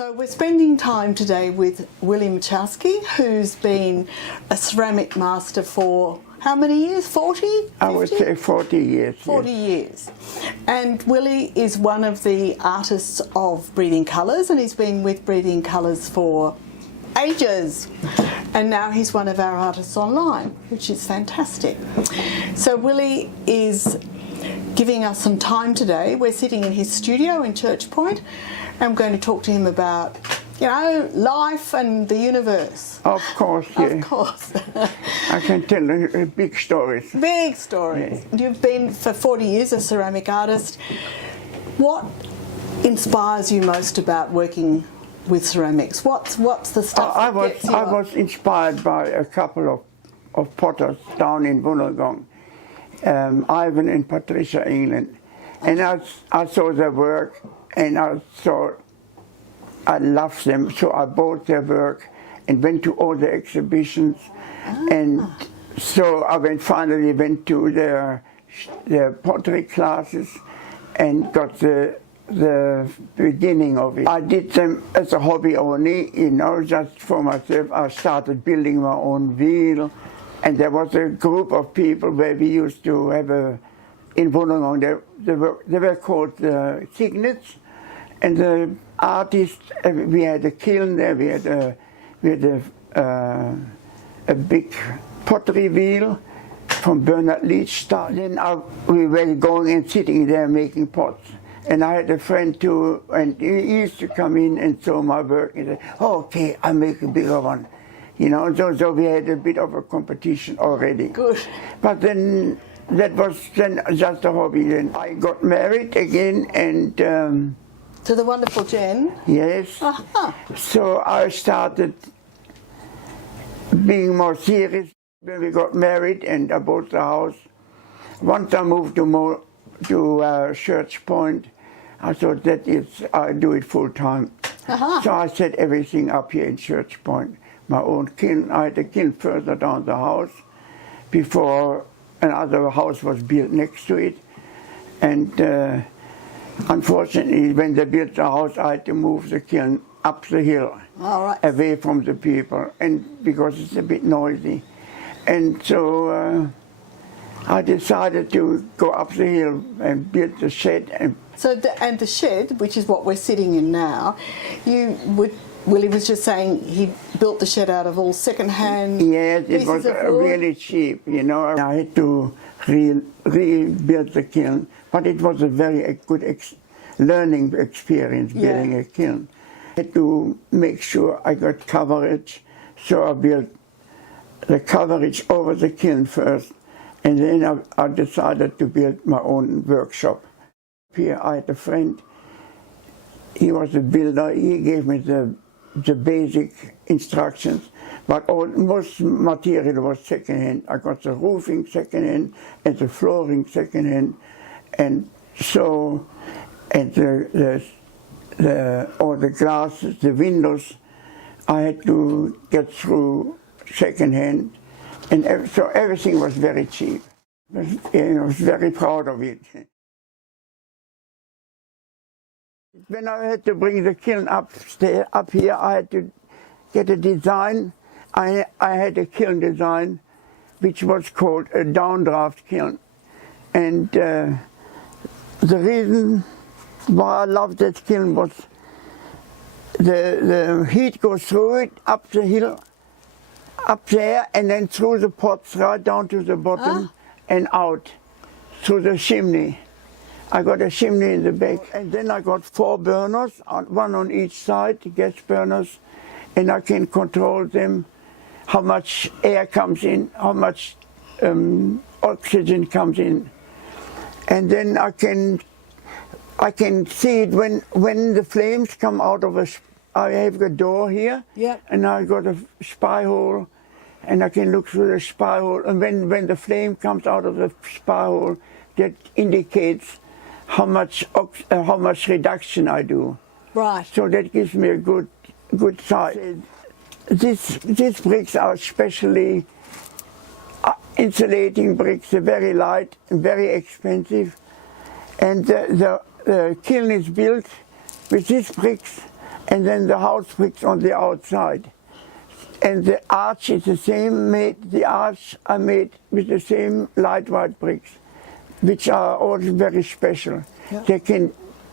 So we're spending time today with Willi Michalski, who's been a ceramic master for how many years? 40? 50? I would say 40 years. 40 years. And Willi is one of the artists of Breathing Colours, and he's been with Breathing Colours for ages. And now he's one of our artists online, which is fantastic. So Willi is giving us some time today. We're sitting in his studio in Church Point. I'm going to talk to him about, you know, life and the universe. Of course, yeah. Of course. I can tell big stories. Big stories. Yeah. You've been for 40 years a ceramic artist. What inspires you most about working with ceramics? What's the stuff I was inspired by a couple of potters down in Wollongong, Ivan and Patricia England. And I saw their work, and I loved them, so I bought their work and went to all the exhibitions. And so I finally went to their pottery classes and got the beginning of it. I did them as a hobby only, you know, just for myself. I started building my own wheel, and there was a group of people where we used to have in Wollongong, they were called signets, and the artists, we had a kiln there, we had a big pottery wheel from Bernard Leach. Then we were going and sitting there making pots. And I had a friend too, and he used to come in and saw my work and say, oh, okay, I'll make a bigger one. You know, so we had a bit of a competition already. Good. But then that was then just a hobby. Then I got married again, and to the wonderful Jen. Yes. So I started being more serious when we got married, and I bought the house. Once I moved to Church Point, I thought I'll do it full time. So I set everything up here in Church Point. My own kiln. I had a kiln further down the house before another house was built next to it. And unfortunately, when they built the house, I had to move the kiln up the hill, away from the people, and because it's a bit noisy. And so I decided to go up the hill and build the shed. And the shed, which is what we're sitting in now, Willi was just saying he built the shed out of all second-hand. Yes, it was really cheap, you know. I had to rebuild the kiln, but it was a very good learning experience building a kiln. I had to make sure I got coverage, so I built the coverage over the kiln first, and then I decided to build my own workshop. Here I had a friend, he was a builder, he gave me the basic instructions, but most material was second-hand. I got the roofing second-hand and the flooring second-hand, and so, and all the glasses, the windows, I had to get through second-hand, and so everything was very cheap. I was very proud of it. When I had to bring the kiln up here, I had to get a design. I had a kiln design, which was called a downdraft kiln. And the reason why I loved that kiln was the heat goes through it, up the hill, up there, and then through the pots right down to the bottom and out through the chimney. I got a chimney in the back, and then I got 4 burners, one on each side, gas burners, and I can control them, how much air comes in, how much oxygen comes in. And then I can see it when the flames come out of I have a door here, and I got a spy hole, and I can look through the spy hole, and when the flame comes out of the spy hole, that indicates how much reduction I do. Right. So that gives me a good sight. These bricks are specially insulating bricks. They're very light and very expensive. And the kiln is built with these bricks and then the house bricks on the outside. And the arch is the same, the arch are made with the same light white bricks, which are all very special. Yeah.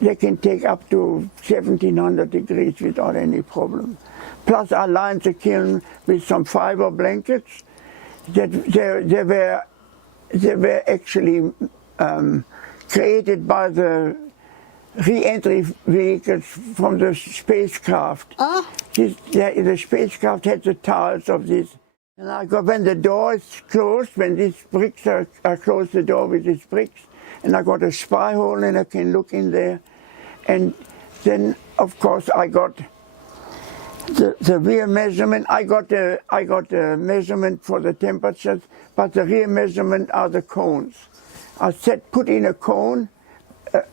They can take up to 1700 degrees without any problem. Plus I lined the kiln with some fiber blankets that they were actually created by the re-entry vehicles from the spacecraft. Ah. The spacecraft had the tiles of this. And when the door is closed, when these bricks are closed, the door with these bricks, and I got a spy hole and I can look in there. And then, of course, I got the real measurement. I got the measurement for the temperatures, but the real measurement are the cones. I put in a cone,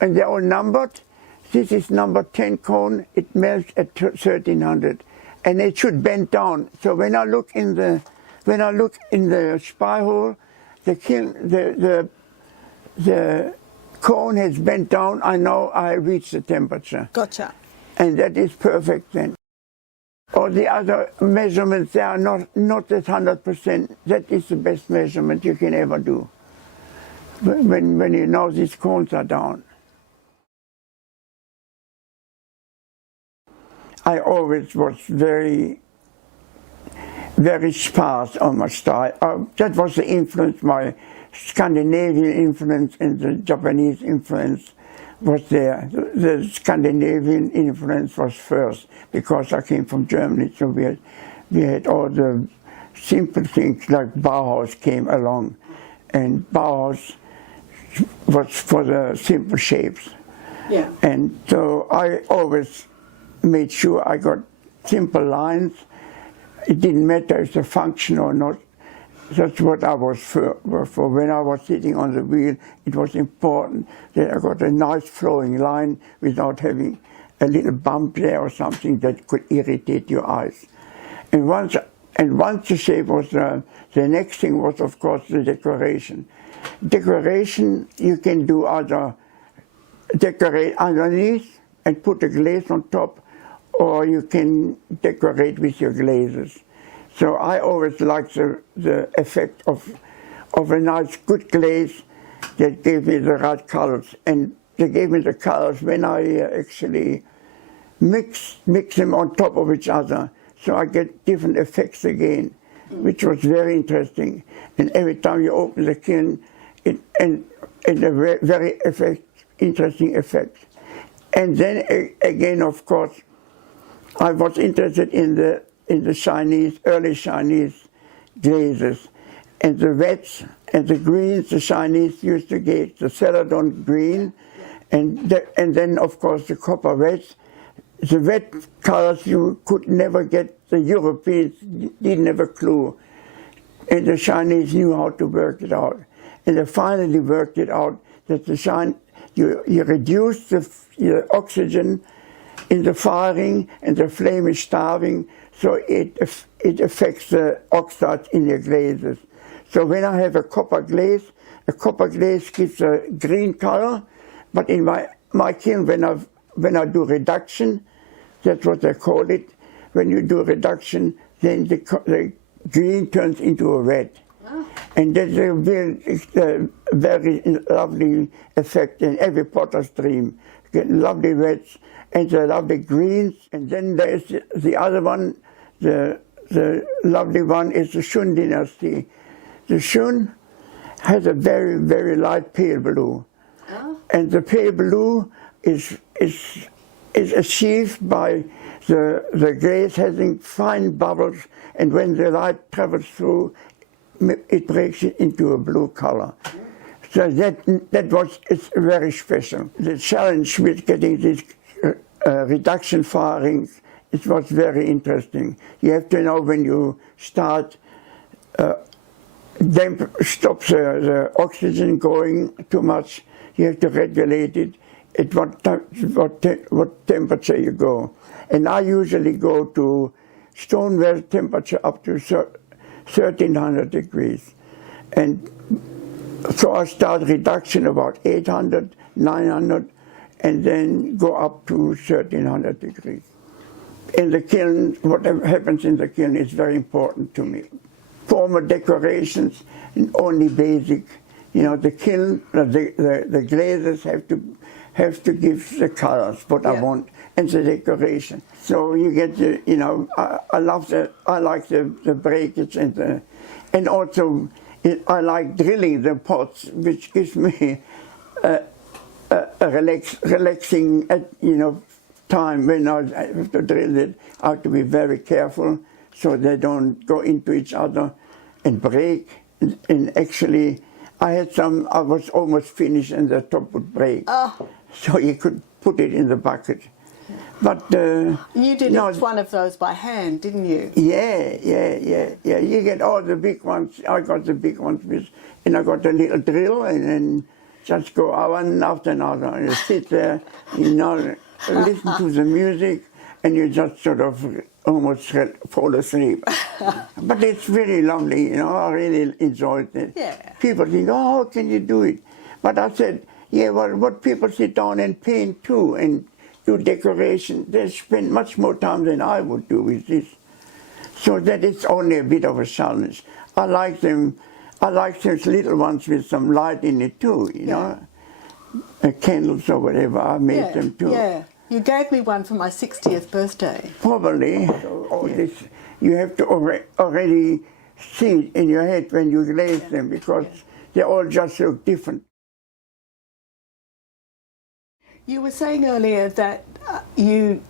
and they're all numbered. This is number 10 cone. It melts at 1300, and it should bend down. So when I look in the spy hole, the cone has bent down. I know I reached the temperature. Gotcha. And that is perfect then. All the other measurements, they are not at 100%. That is the best measurement you can ever do, when you know these cones are down. I always was very, very sparse on my style. That was the influence, my Scandinavian influence and the Japanese influence was there. The Scandinavian influence was first because I came from Germany, so we had all the simple things like Bauhaus came along, and Bauhaus was for the simple shapes. Yeah. And so I always made sure I got simple lines. It didn't matter if the function or not. That's what I was for. When I was sitting on the wheel, it was important that I got a nice flowing line without having a little bump there or something that could irritate your eyes. And once the shape was the next thing was, of course, the decoration. Decoration, you can do either decorate underneath and put a glaze on top, or you can decorate with your glazes. So I always liked the effect of a nice good glaze that gave me the right colors. And they gave me the colors when I actually mix them on top of each other. So I get different effects again, which was very interesting. And every time you open the kiln, it a very interesting effect. And then again, of course, I was interested in the early Chinese glazes, and the reds and the greens. The Chinese used to get the celadon green, and then of course the copper reds. The red colors you could never get. The Europeans didn't have a clue, and the Chinese knew how to work it out. And they finally worked it out that you reduce the oxygen in the firing, and the flame is starving, so it affects the oxides in your glazes. So when I have a copper glaze gives a green color, but in my kiln, when I do reduction, that's what they call it. When you do reduction, then the green turns into a red. Oh. And that's a very lovely effect in every potter's dream. Get lovely reds and the lovely greens. And then there's the other one, the lovely one is the Shun dynasty. The Shun has a very, very light pale blue. Oh. And the pale blue is achieved by the glaze having fine bubbles, and when the light travels through, it breaks it into a blue color. So it's very special. The challenge with getting these reduction firings, it was very interesting. You have to know when you start, stops the oxygen going too much. You have to regulate it at what temperature you go. And I usually go to stoneware temperature up to 1300 degrees. And so I start reduction about 800, 900, and then go up to 1300 degrees. in the kiln, whatever happens in the kiln is very important to me. Formal decorations, only basic. You know, the kiln, the glazes have to give the colors what I want, and the decoration. So you get the, you know, I like the breakage and also I like drilling the pots, which gives me a relaxing, you know, time when I have to drill it. I have to be very careful so they don't go into each other and break. And actually, I was almost finished and the top would break. Oh. So you could put it in the bucket. But you did one of those by hand, didn't you? Yeah. You get all the big ones. I got the big ones and I got a little drill and then just go one after another. And you sit there, you know, listen to the music, and you just sort of almost fall asleep. But it's very lovely, you know, I really enjoyed it. Yeah. People think, oh, how can you do it? But I said, yeah, well, what people sit down and paint too, and do decoration, they spend much more time than I would do with this. So that is only a bit of a challenge. I like those little ones with some light in it too, you know. Candles or whatever, I made them too. Yeah. You gave me one for my 60th birthday. Probably. All this, you have to already see it in your head when you glaze them, because they all just look different. You were saying earlier that you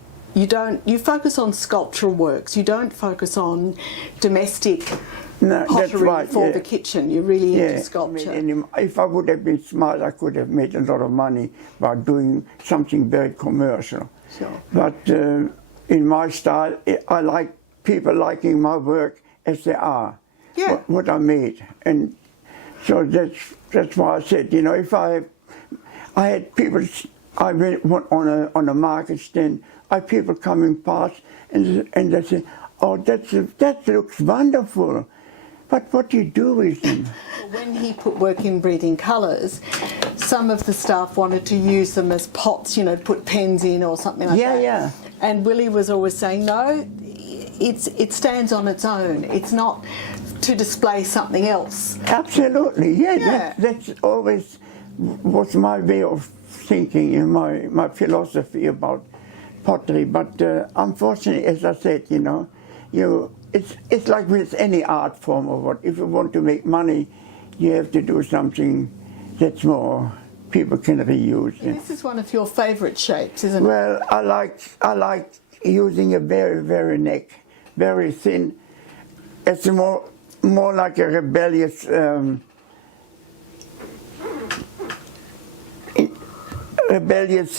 focus on sculptural works. You don't focus on domestic pottery for the kitchen. You're really into sculpture. If I would have been smart, I could have made a lot of money by doing something very commercial. Sure. But in my style, I like people liking my work as they are, what I made. And so that's why I said, you know, if I had people, I went on a market stand, I had people coming past and they say, oh, that looks wonderful. But what do you do with them? When he put work in Breathing Colours, some of the staff wanted to use them as pots, you know, to put pens in or something like that. Yeah. And Willi was always saying, no, it stands on its own. It's not to display something else. Absolutely, that's always was my way of thinking and my philosophy about pottery. But unfortunately, as I said, you know, it's like with any art form or what. If you want to make money, you have to do something that's more people can reuse. This is one of your favourite shapes, isn't it? Well, I like using a very, very neck, very thin. It's more like a rebellious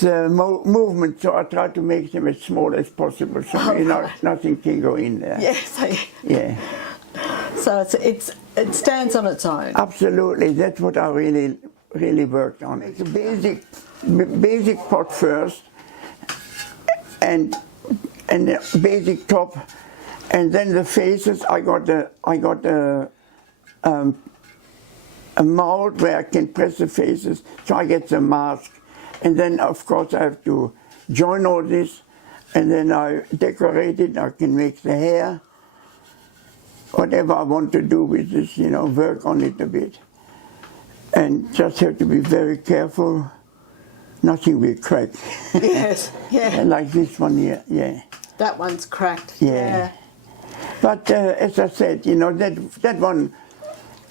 movement, so I try to make them as small as possible, so you know, nothing can go in there. Yes. So it stands on its own. Absolutely, that's what I really worked on. It's a basic pot first, and the basic top, and then the faces. I got a mold where I can press the faces, so I get the mask. And then, of course, I have to join all this, and then I decorate it. I can make the hair, whatever I want to do with this, you know, work on it a bit. And just have to be very careful. Nothing will crack. Yes, Like this one here, That one's cracked. Yeah. But as I said, you know, that one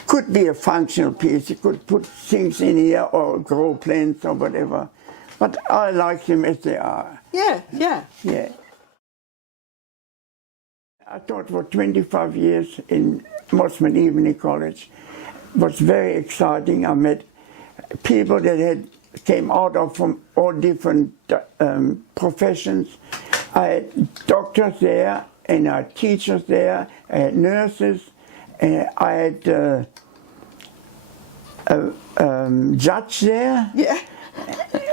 could be a functional piece. You could put things in here or grow plants or whatever. But I like them as they are. Yeah. I taught for 25 years in Mossman Evening College. It was very exciting. I met people that came out of from all different professions. I had doctors there, and I had teachers there, I had nurses, and I had a judge there. Yeah.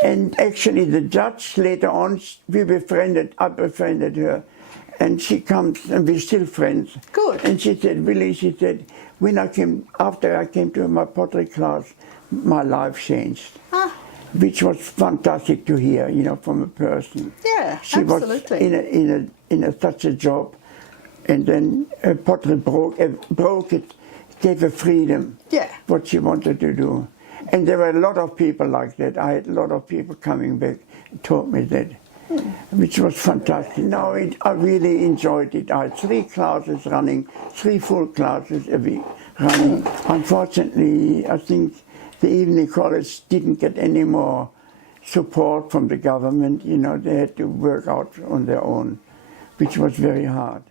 And actually the judge later on, I befriended her, and she comes and we're still friends. Good. And she said, Willi, after I came to my pottery class, my life changed. which was fantastic to hear, you know, from a person. Yeah, She absolutely. was in such a job, and then pottery broke it, gave her freedom, Yeah. what she wanted to do. And there were a lot of people like that. I had a lot of people coming back, told me that, which was fantastic. Now I really enjoyed it. I had 3 classes running, 3 full classes a week running. Unfortunately, I think the evening college didn't get any more support from the government. You know, they had to work out on their own, which was very hard.